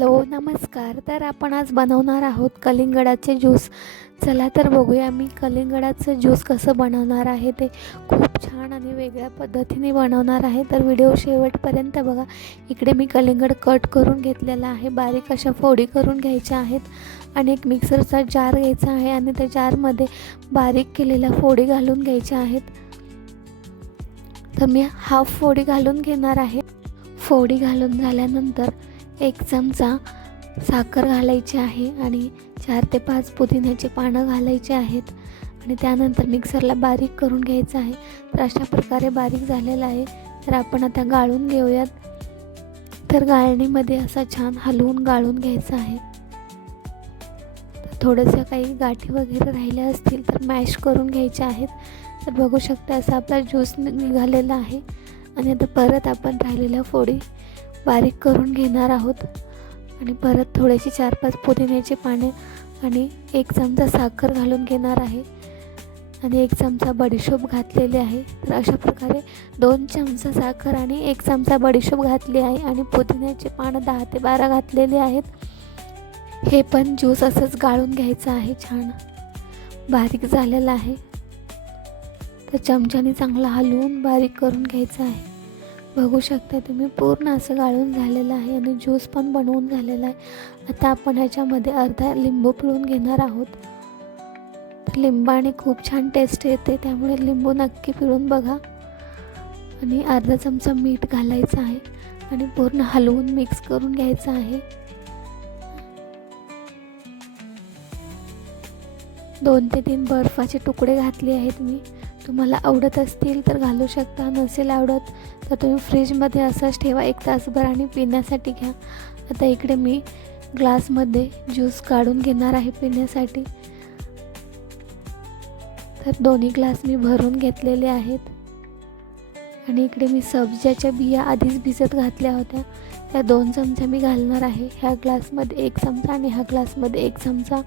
Hello नमस्कार. तर आपण आज बनवणार आहोत कलिंगडाचे ज्यूस. चला तर बघूया मी कलिंगडाचं ज्यूस कसं बनवणार आहे. ते खूप छान आणि वेगळ्या पद्धतीने बनवणार आहे, तर व्हिडिओ शेवटपर्यंत बघा. इकडे मी कलिंगड कट करून घेतलेला आहे, बारीक अशा फोडी करून घ्यायच्या आहेत आणि एक मिक्सरचा जार घ्यायचा आहे आणि त्या जारमध्ये बारीक केलेल्या फोडी घालून घ्यायच्या आहेत. तर मी हाफ फोडी घालून घेणार आहे. फोडी घालून झाल्यानंतर 1 चमचा साखर घालायची आहे आणि 4 ते 5 पुदिन्याची पानं घालायची आहेत आणि त्यानंतर मिक्सरला बारीक करून घ्यायचं आहे. तर अशा प्रकारे बारीक झालेलं आहे. तर आपण आता गाळून घेऊयात. तर गाळणीमध्ये असा छान हलवून गाळून घ्यायचं आहे. थोडंसं काही गाठी वगैरे राहिल्या असतील तर मॅश करून घ्यायच्या आहेत. तर बघू शकता असा आपला ज्यूस निघालेला आहे आणि आता परत आपण राहिलेल्या फोडी बारीक करून घेणार आहोत आणि परत थोडीशी 4-5 पुदिन्याची पाने आणि 1 चमचा साखर घालून घेणार आहे आणि 1 चमचा बडीशोप घातलेली आहे. तर अशा प्रकारे 2 चमचा साखर आणि 1 चमचा बडीशोप घातली आहे आणि पुदिन्याची पानं 10 ते 12 घातलेली आहेत. हे पण ज्यूस असंच गाळून घ्यायचं आहे. छान बारीक झालेलं आहे. तर चमच्याने चांगला हलवून बारीक करून घ्यायचं आहे. बघू शकता तुम्ही पूर्ण असं गाळून झालेलं आहे आणि ज्यूस पण बनवून झालेला आहे. आता आपण ह्याच्यामध्ये अर्धा लिंबू पिळून घेणार आहोत. तर लिंबाने खूप छान टेस्ट येते, त्यामुळे लिंबू नक्की पिळून बघा आणि अर्धा चमचा मीठ घालायचं आहे आणि पूर्ण हलवून मिक्स करून घ्यायचं आहे. 2 ते 3 बर्फाचे तुकडे घातले आहेत मी. तुम्हाला आवडत असतील तर घालू शकता, नसेल आवडत तर तुम्ही फ्रीजमध्ये असंच ठेवा 1 तासभर आणि पिण्यासाठी घ्या. आता इकडे मी ग्लासमध्ये ज्यूस काढून घेणार आहे पिण्यासाठी. तर दोन्ही ग्लास मी भरून घेतलेले आहेत आणि इकडे मी सब्जाच्या बिया आधीच भिजत घातल्या होत्या, त्या 2 चमचे मी घालणार आहे. ह्या ग्लासमध्ये 1 चमचा आणि ह्या ग्लासमध्ये 1 चमचा.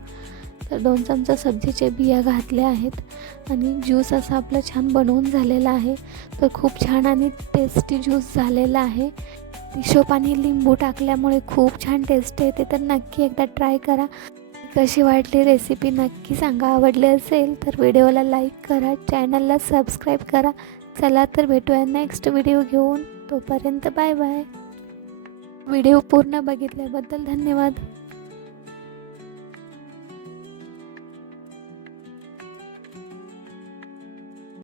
तर 2 चमचा सब्जीच्या बिया घातल्या आहेत आणि ज्यूस असा आपला छान बनवून झालेला आहे. तर खूप छान आणि टेस्टी ज्यूस झालेला आहे. बडीशोप आणि लिंबू टाकल्यामुळे खूप छान टेस्ट येते. तर नक्की एकदा ट्राय करा. कशी वाटली रेसिपी नक्की सांगा. आवडली असेल तर व्हिडिओला लाईक करा, चॅनलला सबस्क्राईब करा. चला तर भेटूया नेक्स्ट व्हिडिओ घेऊन. तोपर्यंत बाय बाय. व्हिडिओ पूर्ण बघितल्याबद्दल धन्यवाद.